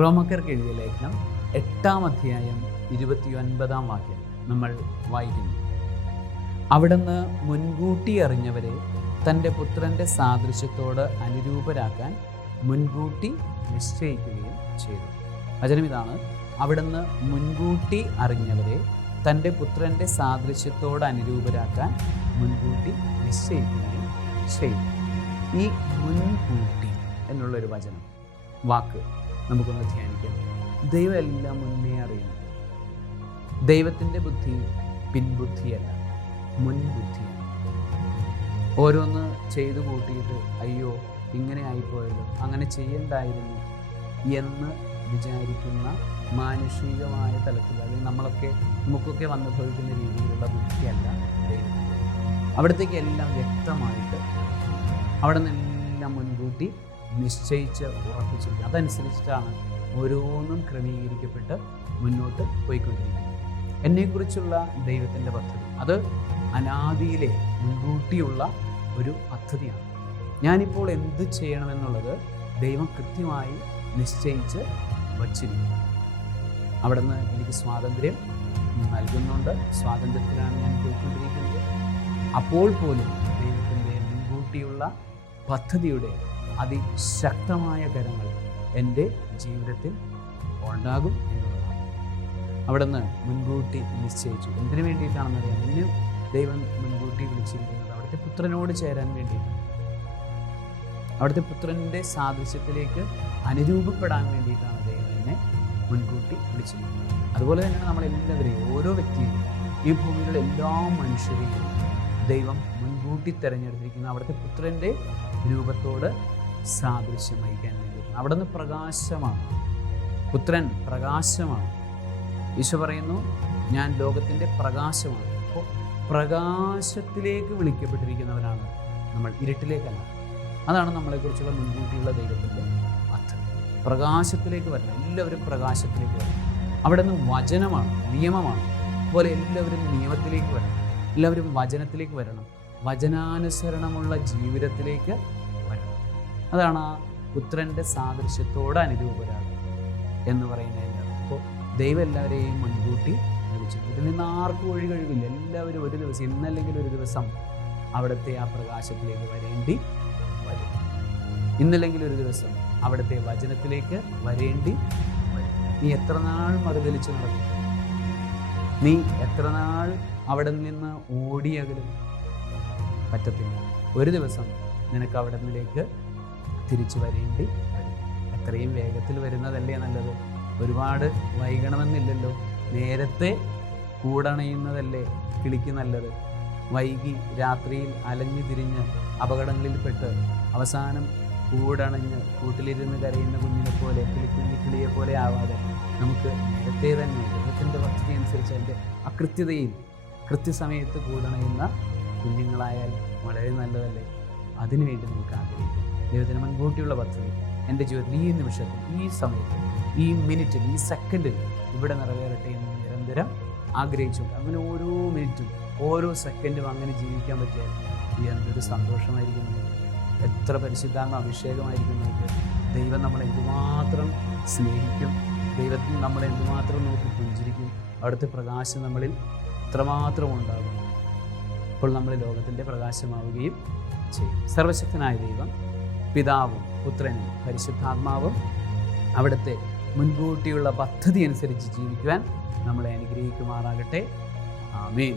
റോമക്കർക്ക് എഴുതിയ ലേഖനം എട്ടാം അധ്യായം ഇരുപത്തിയൊൻപതാം വാക്യം നമ്മൾ വായിക്കുന്നു. അവിടുന്ന് മുൻകൂട്ടി അറിഞ്ഞവരെ തന്റെ പുത്രന്റെ സാദൃശ്യത്തോട് അനുരൂപരാക്കാൻ മുൻകൂട്ടി നിശ്ചയിക്കുകയും ചെയ്തു. വചനം ഇതാണ്. അവിടുന്ന് മുൻകൂട്ടി അറിഞ്ഞവരെ തന്റെ പുത്രന്റെ സാദൃശ്യത്തോട് അനുരൂപരാക്കാൻ മുൻകൂട്ടി നിശ്ചയിക്കുകയും ചെയ്തു. ഈ മുൻകൂട്ടി എന്നുള്ളൊരു വചനം വാക്ക് നമുക്കൊന്ന് ധ്യാനിക്കാം. ദൈവം എല്ലാം മുന്നേ അറിയുന്നു. ദൈവത്തിന്റെ ബുദ്ധി പിൻബുദ്ധിയല്ല മുൻബുദ്ധിയാണ്. ഓരോന്ന് ചെയ്തു കൂട്ടിയിട്ട് അയ്യോ ഇങ്ങനെ ആയിപ്പോയല്ലോ അങ്ങനെ ചെയ്യണ്ടായിരുന്നു എന്ന് വിചാരിക്കുന്ന മാനുഷികമായ തലത്തിൽ അല്ലെങ്കിൽ നമ്മളൊക്കെ നമുക്കൊക്കെ വന്നു ഭവിക്കുന്ന രീതിയിലുള്ള ബുദ്ധിയല്ല ദൈവം. അവിടത്തേക്ക് എല്ലാം വ്യക്തമായിട്ട് അവിടെ നിന്നെല്ലാം മുൻകൂട്ടി നിശ്ചയിച്ച് ഉറപ്പിച്ചിരിക്കുക അതനുസരിച്ചിട്ടാണ് ഓരോന്നും ക്രമീകരിക്കപ്പെട്ട് മുന്നോട്ട് പോയിക്കൊണ്ടിരിക്കുന്നത്. എന്നെക്കുറിച്ചുള്ള ദൈവത്തിന്റെ പദ്ധതി. അത് അനാദിയിലെ മുൻകൂട്ടിയുള്ള ഒരു പദ്ധതിയാണ്. ഞാനിപ്പോൾ എന്ത് ചെയ്യണമെന്നുള്ളത് ദൈവം കൃത്യമായി നിശ്ചയിച്ച് വച്ചിരിക്കുന്നു. അവിടുന്ന് എനിക്ക് സ്വാതന്ത്ര്യം നൽകുന്നുണ്ട്. സ്വാതന്ത്ര്യത്തിലാണ് ഞാൻ പോയിക്കൊണ്ടിരിക്കുന്നത്. അപ്പോൾ പോലും ദൈവത്തിന്റെ മുൻകൂട്ടിയുള്ള പദ്ധതിയുടെ അതിശക്തമായ കരങ്ങൾ എന്റെ ജീവിതത്തിൽ ഉണ്ടാകും എന്നുള്ളതാണ്. അവിടുന്ന് മുൻകൂട്ടി നിശ്ചയിച്ചു. എന്തിനു വേണ്ടിയിട്ടാണെന്നറിയാം എന്നെ ദൈവം മുൻകൂട്ടി വിളിച്ചിരിക്കുന്നത് അവിടുത്തെ പുത്രനോട് ചേരാൻ വേണ്ടിയിട്ടാണ് അവിടുത്തെ പുത്രന്റെ സാദൃശ്യത്തിലേക്ക് അനുരൂപപ്പെടാൻ വേണ്ടിയിട്ടാണ് ദൈവം എന്നെ മുൻകൂട്ടി വിളിച്ചിരിക്കുന്നത്. അതുപോലെ തന്നെയാണ് നമ്മളെല്ലാവരെയും ഓരോ വ്യക്തിയും ഈ ഭൂമിയിലുള്ള എല്ലാ മനുഷ്യരെയും ദൈവം മുൻകൂട്ടി തിരഞ്ഞെടുത്തിരിക്കുന്ന. അവിടുത്തെ പുത്രന്റെ രൂപത്തോട് സാദൃശ്യം വഹിക്കാൻ വേണ്ടിയിട്ടാണ് അവിടുന്ന് പ്രകാശമാണ്. പുത്രൻ പ്രകാശമാണ്. ഈശോ പറയുന്നു ഞാൻ ലോകത്തിന്റെ പ്രകാശമാണ്. അപ്പോൾ പ്രകാശത്തിലേക്ക് വിളിക്കപ്പെട്ടിരിക്കുന്നവരാണ് നമ്മൾ. ഇരുട്ടിലേക്കല്ല. അതാണ് നമ്മളെക്കുറിച്ചുള്ള മുൻകൂട്ടിയുള്ള ദൈവത്തിന്റെ അർത്ഥം. പ്രകാശത്തിലേക്ക് വരണം. എല്ലാവരും പ്രകാശത്തിലേക്ക് വരണം. അവിടെ നിന്ന് വചനമാണ് നിയമമാണ്. അതുപോലെ എല്ലാവരും നിയമത്തിലേക്ക് വരണം. എല്ലാവരും വചനത്തിലേക്ക് വരണം. വചനാനുസരണമുള്ള ജീവിതത്തിലേക്ക് അതാണ് ആ പുത്രന്റെ സാദൃശ്യത്തോട് അനുരൂപരാകുക എന്ന് പറയുന്നതിന്റെ അപ്പോൾ ദൈവം എല്ലാവരെയും മുൻകൂട്ടി വിളിച്ചു ഇതിൽ നിന്ന് ആർക്കും ഒഴി കഴിവില്ല എല്ലാവരും ഒരു ദിവസം ഇന്നല്ലെങ്കിൽ ഒരു ദിവസം അവിടുത്തെ ആ പ്രകാശത്തിലേക്ക് വരേണ്ടി വരും. ഇന്നല്ലെങ്കിൽ ഒരു ദിവസം അവിടുത്തെ വചനത്തിലേക്ക് വരേണ്ടി വരും. നീ എത്ര നാൾ മറുതലിച്ച് നടക്കും? നീ എത്ര നാൾ അവിടെ നിന്ന് ഓടിയകലും പറ്റത്തില്ല. ഒരു ദിവസം നിനക്ക് അവിടെ നിന്നിലേക്ക് തിരിച്ചു വരേണ്ടി വരും. എത്രയും വേഗത്തിൽ വരുന്നതല്ലേ നല്ലത്? ഒരുപാട് വൈകണമെന്നില്ലല്ലോ. നേരത്തെ കൂടണയുന്നതല്ലേ കിളിക്ക് നല്ലത്? വൈകി രാത്രിയിൽ അലഞ്ഞു തിരിഞ്ഞ് അപകടങ്ങളിൽപ്പെട്ട് അവസാനം കൂടണഞ്ഞ് കൂട്ടിലിരുന്ന് കരയുന്ന കുഞ്ഞിനെ പോലെ കിളിക്കുഞ്ഞി കിളിയെ പോലെ ആവാതെ നമുക്ക് നേരത്തെ തന്നെ ദൈവത്തിന്റെ ഭക്തി അനുസരിച്ച് അതിന്റെ അകൃത്യതയിൽ കൃത്യസമയത്ത് കൂടണയുന്ന കുഞ്ഞുങ്ങളായാൽ വളരെ നല്ലതല്ലേ? അതിനുവേണ്ടി നമുക്ക് ആഗ്രഹിക്കാം ദൈവത്തിന് മുൻകൂട്ടിയുള്ള പദ്ധതി. എന്റെ ജീവിതത്തിൽ ഈ നിമിഷത്തിൽ ഈ സമയത്ത് ഈ മിനിറ്റിൽ ഈ സെക്കൻഡിൽ ഇവിടെ നിറവേറട്ടെ എന്ന് നിരന്തരം ആഗ്രഹിച്ചുകൊണ്ട് അങ്ങനെ ഓരോ മിനിറ്റും ഓരോ സെക്കൻഡും അങ്ങനെ ജീവിക്കാൻ പറ്റിയാൽ ഈ എന്തൊരു സന്തോഷമായിരിക്കും എത്ര പരിശുദ്ധാംഗം അഭിഷേകമായിരിക്കും നമുക്ക് ദൈവം നമ്മളെ എന്തുമാത്രം സ്നേഹിക്കും ദൈവത്തിൽ നമ്മളെ എന്തുമാത്രം നോക്കി പുഞ്ചിരിക്കും അവിടുത്തെ പ്രകാശം നമ്മളിൽ എത്രമാത്രം ഉണ്ടാകും. അപ്പോൾ നമ്മൾ ലോകത്തിന്റെ പ്രകാശമാവുകയും ചെയ്യും. സർവശക്തനായ ദൈവം പിതാവും പുത്രനും പരിശുദ്ധാത്മാവും അവിടുത്തെ മുൻകൂട്ടിയുള്ള പദ്ധതി അനുസരിച്ച് ജീവിക്കുവാൻ നമ്മളെ അനുഗ്രഹിക്കുമാറാകട്ടെ. ആമേൻ.